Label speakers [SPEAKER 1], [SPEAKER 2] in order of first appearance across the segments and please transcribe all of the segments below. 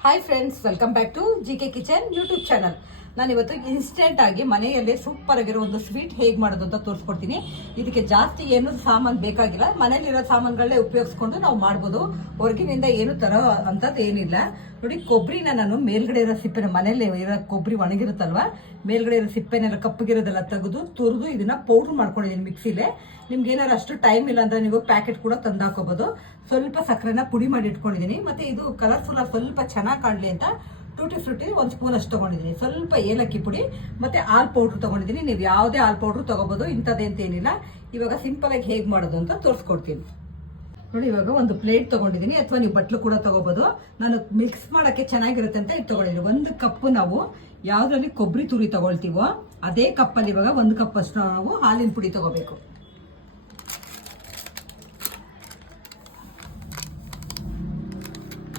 [SPEAKER 1] hi friends welcome back to G K kitchen YouTube channel ನಾನು ಇವತ್ತು instant ಆಗಿ ಮನೆಯಲ್ಲೇ ಸೂಪರ್ ಆಗಿರೋ ಒಂದು ಸ್ವೀಟ್ ಹೇಗೆ ಮಾಡೋದು ಅಂತ ತೋರಿಸ್ಕೊಡ್ತೀನಿ. ಇದಕ್ಕೆ ಜಾಸ್ತಿ ಏನು ಸಾಮಾನು ಬೇಕಾಗಿಲ್ಲ. ಮನೆಯಲ್ಲಿರೋ ಸಾಮಾನುಗಳನ್ನೇ ಉಪಯೋಗಿಸ್ಕೊಂಡು ನಾವು ಮಾಡ್ಬೋದು. ಹೊರಗಿನಿಂದ ಏನು ತರೋ ಅಂಥದ್ದು ಏನಿಲ್ಲ. ನೋಡಿ ಕೊಬ್ಬರಿನ ನಾನು ಮೇಲ್ಗಡೆ ಇರೋ ಸಿಪ್ಪೆನ ಮನೇಲಿ ಇರೋ ಕೊಬ್ಬರಿ ಒಣಗಿರುತ್ತಲ್ವಾ? ಮೇಲ್ಗಡೆ ಇರೋ ಸಿಪ್ಪೆನೆಲ್ಲ ಕಪ್ಪಗಿರೋದೆಲ್ಲ ತೆಗೆದು ತುರಿದು ಇದನ್ನ ಪೌಡ್ರ್ ಮಾಡ್ಕೊಂಡಿದ್ದೀನಿ ಮಿಕ್ಸಿಲೆ ನಿಮ್ಗೆ ಏನಾರು ಅಷ್ಟು ಟೈಮ್ ಇಲ್ಲ ಅಂದ್ರೆ ನೀವು ಪ್ಯಾಕೆಟ್ ಕೂಡ ತಂದು ಹಾಕೋಬಹುದು ಸ್ವಲ್ಪ ಸಕ್ಕರೆನ ಪುಡಿ ಮಾಡಿ ಇಟ್ಕೊಂಡಿದ್ದೀನಿ ಮತ್ತೆ ಇದು ಕಲರ್ಫುಲ್ ಆಗಿ ಸ್ವಲ್ಪ ಚೆನ್ನಾಗಿ ಕಾಣಲಿ ಅಂತ ಟೂಟಿ ಫ್ರೂಟಿ ಒಂದು ಸ್ಪೂನ್ ಅಷ್ಟು ತೊಗೊಂಡಿದ್ದೀನಿ. ಸ್ವಲ್ಪ ಏಲಕ್ಕಿ ಪುಡಿ, ಮತ್ತೆ ಹಾಲು ಪೌಡ್ರ್ ತೊಗೊಂಡಿದ್ದೀನಿ. ನೀವು ಯಾವುದೇ ಹಾಲು ಪೌಡ್ರ್ ತೊಗೋಬೋದು ಇಂಥದ್ದೇ ಅಂತ ಏನಿಲ್ಲ ಇವಾಗ ಸಿಂಪಲ್ ಆಗಿ ಹೇಗೆ ಮಾಡೋದು ಅಂತ ತೋರಿಸ್ಕೊಡ್ತೀನಿ. ನೋಡಿ, ಇವಾಗ ಒಂದು ಪ್ಲೇಟ್ ತೊಗೊಂಡಿದ್ದೀನಿ. ಅಥವಾ ನೀವು ಬಟ್ಲು ಕೂಡ ತೊಗೋಬೋದು. ನಾನು ಮಿಕ್ಸ್ ಮಾಡೋಕ್ಕೆ ಚೆನ್ನಾಗಿರುತ್ತೆ ಅಂತ ಇದು ತೊಗೊಂಡಿದ್ದೀನಿ. ಒಂದು ಕಪ್ಪು ನಾವು ಯಾವುದರಲ್ಲಿ ಕೊಬ್ಬರಿ ತುರಿ ತೊಗೊಳ್ತೀವೋ, ಅದೇ ಕಪ್ಪಲ್ಲಿ ಇವಾಗ ಒಂದು ಕಪ್ ಅಷ್ಟು ನಾವು ಹಾಲಿನ ಪುಡಿ ತಗೋಬೇಕು.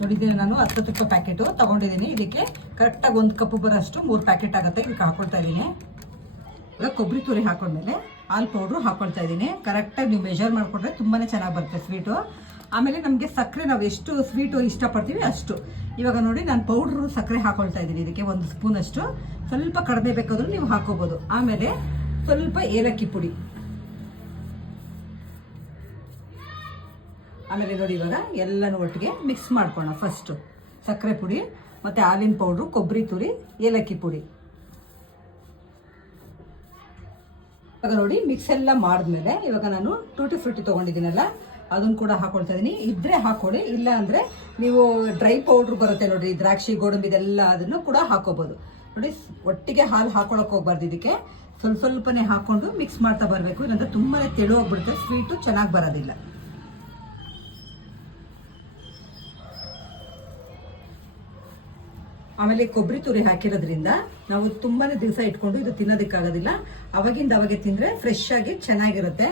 [SPEAKER 1] ನೋಡಿದ್ದೀನಿ ನಾನು ಹತ್ತು ರೂಪಾಯಿ ಪ್ಯಾಕೆಟು ತಗೊಂಡಿದ್ದೀನಿ. ಇದಕ್ಕೆ ಕರೆಕ್ಟಾಗಿ ಒಂದು ಕಪ್ ಬರೋಷ್ಟು ಮೂರು ಪ್ಯಾಕೆಟ್ ಆಗುತ್ತೆ. ಇದಕ್ಕೆ ಹಾಕೊಳ್ತಾ ಇದ್ದೀನಿ. ಇವಾಗ ಕೊಬ್ಬರಿ ತುರಿ ಹಾಕೊಂಡ್ಮೇಲೆ ಹಾಲು ಪೌಡ್ರು ಹಾಕೊಳ್ತಾ ಇದ್ದೀನಿ. ಕರೆಕ್ಟಾಗಿ ನೀವು ಮೆಷರ್ ಮಾಡಿಕೊಂಡ್ರೆ ತುಂಬಾ ಚೆನ್ನಾಗಿ ಬರುತ್ತೆ ಸ್ವೀಟು. ಆಮೇಲೆ ನಮಗೆ ಸಕ್ಕರೆ ನಾವು ಎಷ್ಟು ಸ್ವೀಟು ಇಷ್ಟಪಡ್ತೀವಿ ಅಷ್ಟು. ಇವಾಗ ನೋಡಿ, ನಾನು ಪೌಡ್ರು ಸಕ್ಕರೆ ಹಾಕೊಳ್ತಾ ಇದ್ದೀನಿ. ಇದಕ್ಕೆ ಒಂದು ಸ್ಪೂನಷ್ಟು. ಸ್ವಲ್ಪ ಕಡಿಮೆ ಬೇಕಾದರೂ ನೀವು ಹಾಕೋಬೋದು. ಆಮೇಲೆ ಸ್ವಲ್ಪ ಏಲಕ್ಕಿ ಪುಡಿ. ಆಮೇಲೆ ನೋಡಿ ಇವಾಗ ಎಲ್ಲನೂ ಒಟ್ಟಿಗೆ ಮಿಕ್ಸ್ ಮಾಡ್ಕೊಳ್ಳೋಣ ಫಸ್ಟು ಸಕ್ಕರೆ ಪುಡಿ, ಮತ್ತು ಹಾಲಿನ ಪೌಡ್ರು ಕೊಬ್ಬರಿ ತುರಿ, ಏಲಕ್ಕಿ ಪುಡಿ. ಇವಾಗ ನೋಡಿ ಮಿಕ್ಸ್ ಎಲ್ಲ ಮಾಡಿದ್ಮೇಲೆ ಇವಾಗ ನಾನು ಟೂಟಿ ಫ್ರೂಟಿ ತೊಗೊಂಡಿದ್ದೀನಲ್ಲ, ಅದನ್ನು ಕೂಡ ಹಾಕೊಳ್ತಾ ಇದ್ದೀನಿ ಇದ್ರೆ ಹಾಕೊಳ್ಳಿ ಇಲ್ಲ ಅಂದರೆ ನೀವು ಡ್ರೈ ಪೌಡ್ರ್ ಬರುತ್ತೆ ನೋಡಿ, ದ್ರಾಕ್ಷಿ, ಗೋಡಂಬಿ ಇದೆಲ್ಲ ಅದನ್ನು ಕೂಡ ಹಾಕೋಬೋದು. ನೋಡಿ, ಒಟ್ಟಿಗೆ ಹಾಲು ಹಾಕೊಳಕ್ಕೆ ಹೋಗ್ಬಾರ್ದು ಇದಕ್ಕೆ. ಸ್ವಲ್ಪ ಸ್ವಲ್ಪನೇ ಹಾಕೊಂಡು ಮಿಕ್ಸ್ ಮಾಡ್ತಾ ಬರಬೇಕು, ಇಲ್ಲಾಂದ್ರೆ ತುಂಬಾ ತೆಳು ಹೋಗ್ಬಿಡುತ್ತೆ ಸ್ವೀಟು ಚೆನ್ನಾಗಿ ಬರೋದಿಲ್ಲ. ಆಮೇಲೆ ಕೊಬ್ಬರಿ ತುರಿ ಹಾಕಿರೋದ್ರಿಂದ ನಾವು ತುಂಬಾನೇ ದಿವಸ ಇಟ್ಕೊಂಡು ಇದು ತಿನ್ನೋದಕ್ಕಾಗೋದಿಲ್ಲ. ಅವಾಗಿಂದ ಅವಾಗೆ ತಿಂದರೆ ಫ್ರೆಶ್ ಆಗಿ ಚೆನ್ನಾಗಿರುತ್ತೆ.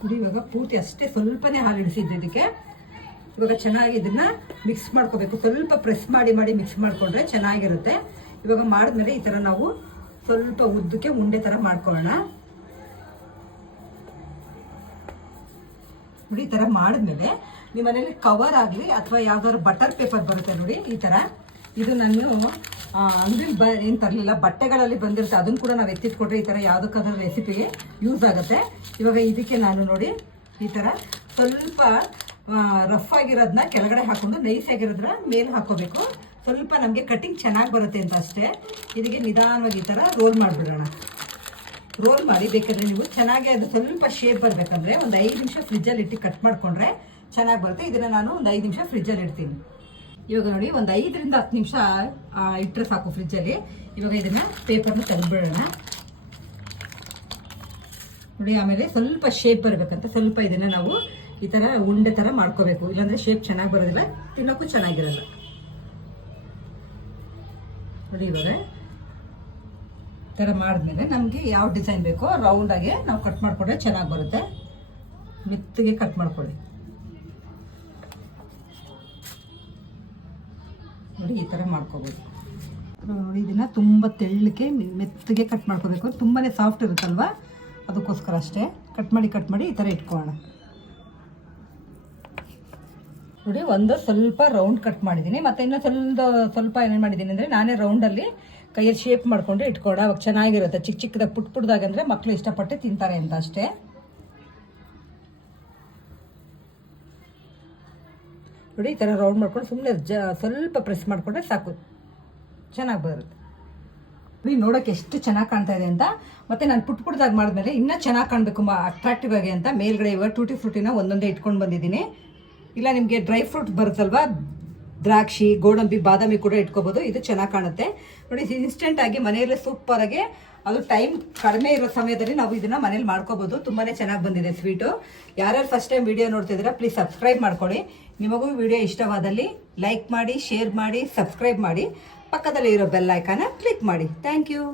[SPEAKER 1] ಕುಡಿಯುವಾಗ ಪೂರ್ತಿ ಅಷ್ಟೇ ಸ್ವಲ್ಪನೇ ಹಾಲು ಇಳಿಸಿದ್ದೆ ಇದಕ್ಕೆ. ಇವಾಗ ಚೆನ್ನಾಗಿ ಇದನ್ನ ಮಿಕ್ಸ್ ಮಾಡ್ಕೋಬೇಕು. ಸ್ವಲ್ಪ ಪ್ರೆಸ್ ಮಾಡಿ ಮಾಡಿ ಮಿಕ್ಸ್ ಮಾಡಿಕೊಂಡ್ರೆ ಚೆನ್ನಾಗಿರುತ್ತೆ. ಇವಾಗ ಮಾಡಿದ್ಮೇಲೆ ಈ ಥರ ನಾವು ಸ್ವಲ್ಪ ಉದ್ದಕ್ಕೆ ಉಂಡೆ ಥರ ಮಾಡ್ಕೊಳ್ಳೋಣ. ನೋಡಿ ಈ ಥರ ಮಾಡಿದ್ಮೇಲೆ ನಿಮ್ಮ ಮನೇಲಿ ಕವರ್ ಆಗಲಿ ಅಥವಾ ಯಾವ್ದಾದ್ರು ಬಟರ್ ಪೇಪರ್ ಬರುತ್ತೆ ನೋಡಿ ಈ ಥರ ಇದು ನಾನು ಅಂಗಡಿ ಬ, ಏನು ತರಲಿಲ್ಲ, ಬಟ್ಟೆಗಳಲ್ಲಿ ಬಂದಿರುತ್ತೆ. ಅದನ್ನು ಕೂಡ ನಾವು ಎತ್ತಿಟ್ಕೊಟ್ರೆ ಈ ಥರ ಯಾವುದಕ್ಕಾದ್ರೂ ರೆಸಿಪಿಗೆ ಯೂಸ್ ಆಗುತ್ತೆ. ಇವಾಗ ಇದಕ್ಕೆ ನಾನು ನೋಡಿ ಈ ಥರ ಸ್ವಲ್ಪ ರಫ್ ಆಗಿರೋದನ್ನ ಕೆಳಗಡೆ ಹಾಕೊಂಡು ನೈಸ್ ಆಗಿರೋದ್ರ ಮೇಲೆ ಹಾಕೋಬೇಕು. ಸ್ವಲ್ಪ ನಮಗೆ ಕಟಿಂಗ್ ಚೆನ್ನಾಗಿ ಬರುತ್ತೆ ಅಂತ ಅಷ್ಟೇ. ಇದಕ್ಕೆ ನಿಧಾನವಾಗಿ ಈ ಥರ ರೋಲ್ ಮಾಡಿಬಿಡೋಣ. ರೋಲ್ ಮಾಡಿ ಬೇಕಾದ್ರೆ ನೀವು ಚೆನ್ನಾಗಿ ಅದು ಸ್ವಲ್ಪ ಶೇಪ್ ಬರಬೇಕಂದ್ರೆ ಒಂದು ಐದು ನಿಮಿಷ ಫ್ರಿಜ್ಜಲ್ಲಿ ಇಟ್ಟು ಕಟ್ ಮಾಡಿಕೊಂಡ್ರೆ ಚೆನ್ನಾಗಿ ಬರುತ್ತೆ. ಇದನ್ನು ನಾನು ಒಂದು ಐದು ನಿಮಿಷ ಫ್ರಿಜ್ಜಲ್ಲಿ ಇಡ್ತೀನಿ. ಇವಾಗ ನೋಡಿ, ಒಂದು ಐದರಿಂದ ಹತ್ತು ನಿಮಿಷ ಇಟ್ಟರೆ ಸಾಕು ಫ್ರಿಜ್ಜಲ್ಲಿ ಇವಾಗ ಇದನ್ನು ಪೇಪರ್ನ ತೆಗೆದ್ಬಿಡೋಣ ನೋಡಿ, ಆಮೇಲೆ ಸ್ವಲ್ಪ ಶೇಪ್ ಬರಬೇಕಂತ ಸ್ವಲ್ಪ ಇದನ್ನು ನಾವು ಈ ಥರ ಉಂಡೆ ಥರ ಮಾಡ್ಕೋಬೇಕು. ಇಲ್ಲಾಂದರೆ ಶೇಪ್ ಚೆನ್ನಾಗಿ ಬರೋದಿಲ್ಲ, ತಿನ್ನೋಕ್ಕೂ ಚೆನ್ನಾಗಿರಲ್ಲ. ನೋಡಿ ಇವಾಗ. ಥರ ಮಾಡಿದ್ಮೇಲೆ ನಮಗೆ ಯಾವ ಡಿಸೈನ್ ಬೇಕೋ ರೌಂಡಾಗಿ ನಾವು ಕಟ್ ಮಾಡಿಕೊಂಡ್ರೆ ಚೆನ್ನಾಗಿ ಬರುತ್ತೆ. ಮೆತ್ತಗೆ ಕಟ್ ಮಾಡ್ಕೊಳ್ಳಿ. ನೋಡಿ, ಈ ಥರ ಮಾಡ್ಕೋಬೋದು. ನೋಡಿ, ಇದನ್ನು ತುಂಬ ತೆಳ್ಳಕ್ಕೆ ಮೆತ್ತಗೆ ಕಟ್ ಮಾಡ್ಕೋಬೇಕು. ತುಂಬಾ ಸಾಫ್ಟ್ ಇರುತ್ತಲ್ವ? ಅದಕ್ಕೋಸ್ಕರ ಅಷ್ಟೇ. ಕಟ್ ಮಾಡಿ ಕಟ್ ಮಾಡಿ ಈ ಥರ ಇಟ್ಕೋಣ ನೋಡಿ ಒಂದು ಸ್ವಲ್ಪ ರೌಂಡ್ ಕಟ್ ಮಾಡಿದ್ದೀನಿ. ಮತ್ತೆ ಇನ್ನೂ ಸ್ವಲ್ಪ ಸ್ವಲ್ಪ ಏನೇನು ಮಾಡಿದ್ದೀನಿ ಅಂದರೆ ನಾನೇ ರೌಂಡಲ್ಲಿ ಕೈಯಲ್ಲಿ ಶೇಪ್ ಮಾಡಿಕೊಂಡು ಇಟ್ಕೊಡ. ಅವಾಗ ಚೆನ್ನಾಗಿರುತ್ತೆ. ಚಿಕ್ಕ ಚಿಕ್ಕದಾಗ, ಪುಟ್ ಪುಟ್ದಾಗ ಅಂದರೆ ಮಕ್ಕಳು ಇಷ್ಟಪಟ್ಟು ತಿಂತಾರೆ ಅಂತ ಅಷ್ಟೇ. ನೋಡಿ, ಈ ಥರ ರೌಂಡ್ ಮಾಡ್ಕೊಂಡು ಸುಮ್ಮನೆ ಜ, ಸ್ವಲ್ಪ ಪ್ರೆಸ್ ಮಾಡಿಕೊಂಡ್ರೆ ಸಾಕು. ಚೆನ್ನಾಗಿ ಬರುತ್ತೆ. ನೋಡಿ, ನೋಡೋಕೆ ಎಷ್ಟು ಚೆನ್ನಾಗಿ ಕಾಣ್ತಾ ಇದೆ ಅಂತ. ಮತ್ತೆ ನಾನು ಪುಟ್ ಪುಟ್ದಾಗ ಮಾಡಿದ್ಮೇಲೆ ಇನ್ನೂ ಚೆನ್ನಾಗಿ ಕಾಣಬೇಕು ಅಟ್ರಾಕ್ಟಿವ್ ಆಗಿ ಅಂತ. ಮೇಲ್ಗಡೆ ಇವಾಗ, ಟೂಟಿ ಫ್ರೂಟಿನ ಒಂದೊಂದೇ ಇಟ್ಕೊಂಡು ಬಂದಿದ್ದೀನಿ. ಇಲ್ಲ, ನಿಮಗೆ ಡ್ರೈ ಫ್ರೂಟ್ ಬರುತ್ತಲ್ವಾ? ದ್ರಾಕ್ಷಿ, ಗೋಡಂಬಿ, ಬಾದಾಮಿ ಕೂಡ ಇಟ್ಕೋಬೋದು. ಇದು ಚೆನ್ನಾಗಿ ಕಾಣುತ್ತೆ. ನೋಡಿ ಇನ್ಸ್ಟೆಂಟಾಗಿ ಮನೆಯಲ್ಲೇ ಸೂಪರ್ ಆಗಿ, ಅದು ಟೈಮ್ ಕಡಿಮೆ ಇರೋ ಸಮಯದಲ್ಲಿ ನಾವು ಇದನ್ನ ಮನೇಲಿ ಮಾಡ್ಕೋಬೋದು. ತುಂಬಾನೇ ಚೆನ್ನಾಗಿ ಬಂದಿದೆ ಸ್ವೀಟು ಯಾರ್ಯಾರು ಫಸ್ಟ್ ಟೈಮ್ ವಿಡಿಯೋ ನೋಡ್ತಿದ್ದೀರಾ ಪ್ಲೀಸ್ ಸಬ್ಸ್ಕ್ರೈಬ್ ಮಾಡ್ಕೊಳ್ಳಿ. ನಿಮಗೂ ವಿಡಿಯೋ ಇಷ್ಟವಾದಲ್ಲಿ ಲೈಕ್ ಮಾಡಿ ಶೇರ್ ಮಾಡಿ ಸಬ್ಸ್ಕ್ರೈಬ್ ಮಾಡಿ. ಪಕ್ಕದಲ್ಲಿ ಇರೋ ಬೆಲ್ ಐಕಾನ ಕ್ಲಿಕ್ ಮಾಡಿ. Thank you